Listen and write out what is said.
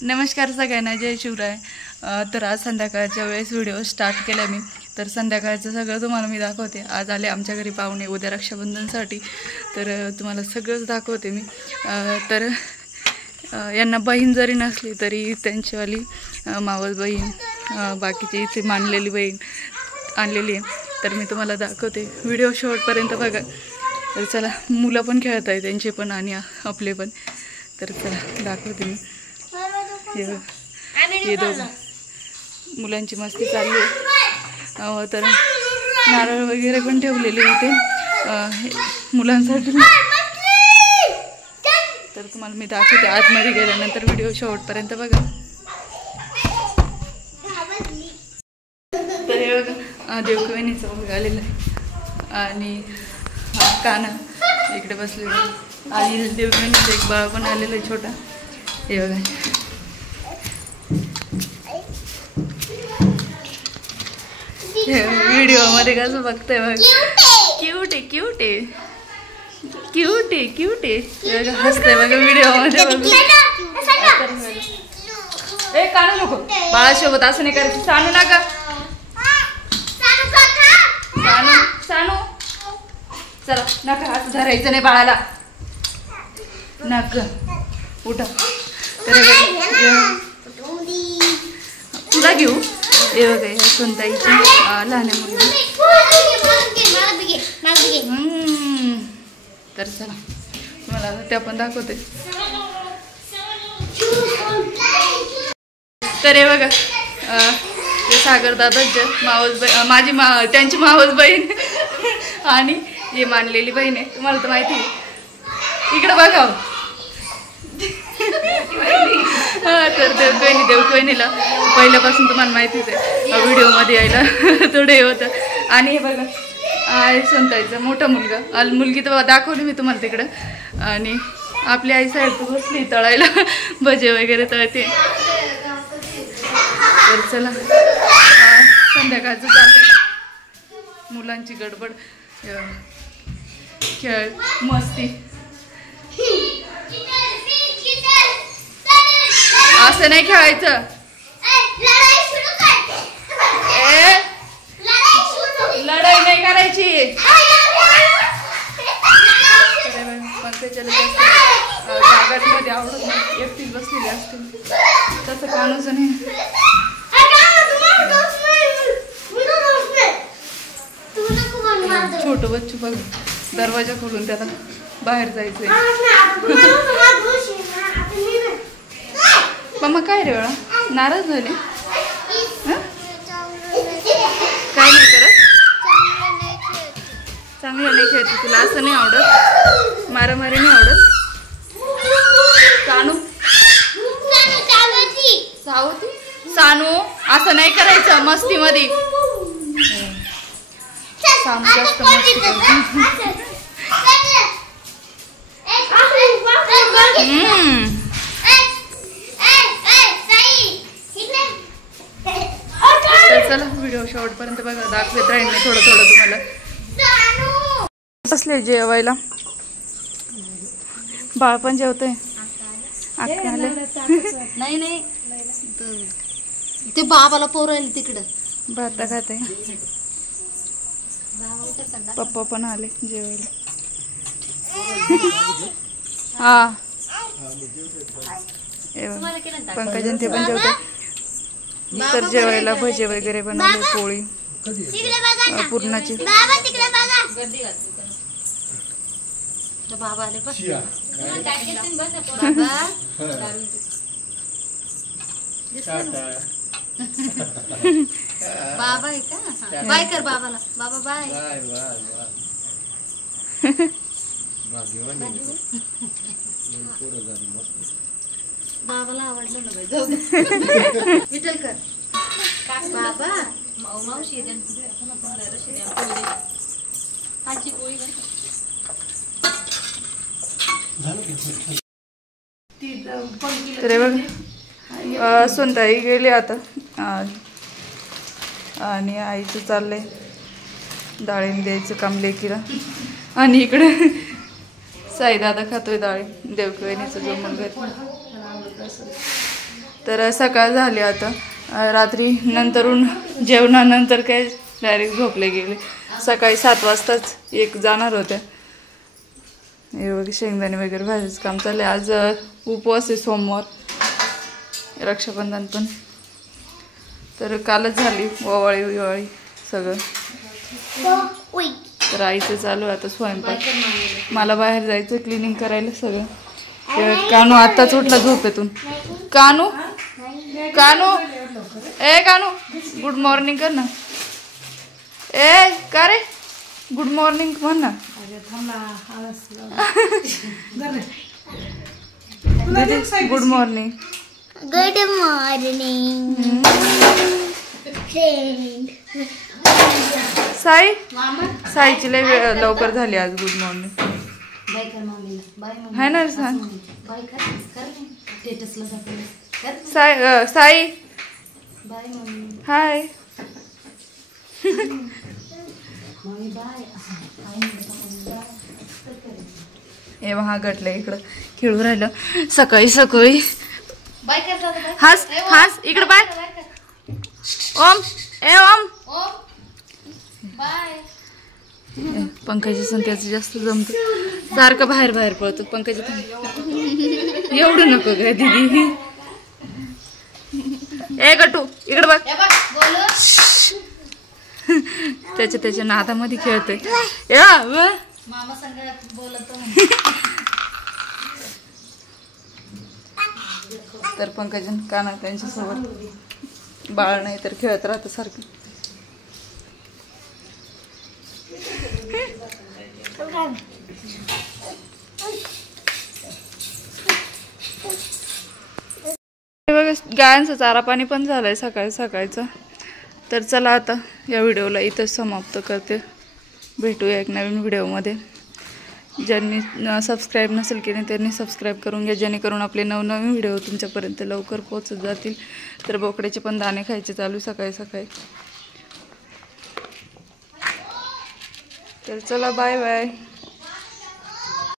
नमस्कार सगळ्यांना, जय शिवराय. तर आज संध्याकाळच्या वेळेस व्हिडिओ स्टार्ट केला मी. तर संध्याकाळचं सगळं तुम्हाला मी दाखवते. आज आले आमच्या घरी पाहुणे उद्या रक्षाबंधनसाठी, तर तुम्हाला सगळंच दाखवते मी. तर यांना बहीण जरी नसली तरी त्यांचीवाली मावस बहीण, बाकीची इथे मानलेली बहीण आणलेली आहे. तर मी तुम्हाला दाखवते, व्हिडिओ शेवटपर्यंत बघा. तर चला, मुलं पण खेळत आहे त्यांचे पण आणि आपले पण. तर चला दाखवते मी. हे दोघं मुलांची मस्ती चालली आहे. तर नारळ वगैरे पण ठेवलेले इथे मुलांसाठी. तर तुम्हाला मी दाखवते आतमध्ये गेल्यानंतर, व्हिडिओ शेवटपर्यंत बघा. तर हे बघा, देवकवणीचं बघा आलेलं आहे आणि काना इकडे बसलेलं. आणि देवकवणीचं एक बाळ पण आलेलं आहे छोटा. हे बघा, व्हिडिओ मध्ये कसं बघतंय बघ. क्यूट आहे, क्यूट आहे, क्यूट आहे, क्यूट आहे. हसतंय बघा व्हिडिओ मध्ये बघ. ए कानू नको, बाळासोबत असं नाही करायचं. सानू नका, सानू सानू चला नका, असं धरायचं नाही बाळाला, नका उठा. तर तुला घेऊ. हे बघा, ह्या सोनताईची लहान मुलगी. तर चला तुम्हाला त्या पण दाखवते. तर हे बघा, ते सागर दादाचे मावस बहीण, माझी त्यांची मावस बहीण आणि हे मानलेली बहीण आहे. तुम्हाला तर माहिती आहे. इकडे बघा. तर देवकवणीला पहिल्यापासून तुम्हाला माहितीच आहे, व्हिडिओमध्ये यायला थोडं हे होतं. आणि हे बघा, आहे सोनताईचा मोठा मुलगा. मुलगी तर दाखवली मी तुम्हाला तिकडं. आणि आपली आई साईड बसली तळायला, भजे वगैरे तळते. तर चला, संध्याकाळचं चाललंय मुलांची गडबड, खेळ मस्ती. असं नाही खेळायचं. लढाई नाही करायची. पंकजाला कागदमध्ये आवडत नाही, एकटीच बसलेली असते. तसं कानूच नाही. छोटं बच्चू बघ, दरवाजा खोलून त्याला बाहेर जायचंय. मम्मा काय रे वेळा नाराज झाली? काय नाही करत? चांगलं नाही खेळते. तुला असं नाही आवडत, मारामारी नाही आवडत. सानू सावती, सानू असं नाही करायचं मस्ती मध्ये. सानू जास्त मस्ती करते. चला व्हिडिओ शेवटपर्यंत बघा, दाखवत राहील मी थोडं थोडं तुम्हाला. बसले जेवायला, बाळ पण जेवतंय. नाही नाही, ते बाबाला पोरायला तिकडं भात खाते. पप्पा पण आले जेवायला. हा पंकजन ते पण जेवते. तर जेवायला भजे वगैरे बनवले, पोळी, पुरणाची. बाबा आले बाबा आहे का? बाय कर बाबाला. बाबा बाय. बाबाला आवडलं ना बाई. विठ्ठल कर बाबा. मावशी तर बघ, सोनताई गेली आता आणि आईचं चाललंय डाळिंब द्यायचं काम लेकीला. आणि इकडे साई दादा खातोय डाळिंब. देवकवणीचा जो मुलगा तर सकाळ झाली आता. रात्री नंतरून जेवणानंतर काय डायरेक्ट झोपले गेले. सकाळी 7 वाजताच एक जाणार होत्या. हे बघ शेंगदाणे वगैरे भाजायचं काम चाललंय. आज उपवास आहे सोमवार, रक्षाबंधन पण. तर कालच झाली ओवाळी विवाळी सगळं. तर आईचं चालू आहे आता स्वयंपाक. मला बाहेर जायचं क्लिनिंग करायला सगळं. कानू आत्ताच उठला झोपेतून. कानू कानू ए कानू गुड मॉर्निंग कर ना. ए का रे गुड मॉर्निंग म्हण ना. Good morning. Good morning Sai. साईची लय लवकर झाली आज गुड मॉर्निंग. हाय ना सांग. साई साई हाय. हे हा गटलं इकडं खेळू राहिलं सकाळी सकाळी. हास हास इकडं बाय. ओम ए ओम. पंकजा संत्याचं जास्त जमत. सारखं बाहेर बाहेर पळतो पंकजा. एवढं नको ग दीदी. ए गटू इकडे बघ. त्याच्या नादामध्ये खेळतोय. तर पंकजन काना त्यांच्यासोबत बाळ नाही तर खेळत राहतं सारखं. बघा गायांचं चारा पाणी पण झालंय सकाळी सकाळचं. तर चला आता या व्हिडिओला इथंच समाप्त करते. भेटूया एक नवीन व्हिडिओमध्ये. ज्यांनी सबस्क्राईब नसेल केले त्यांनी सबस्क्राईब करून घ्या, जेणेकरून आपले नवनवीन व्हिडिओ तुमच्यापर्यंत लवकर पोहोचत जातील. तर बोकड्याचे पण दाणे खायचे चालू सकाळी सकाळी. तर चला बाय बाय.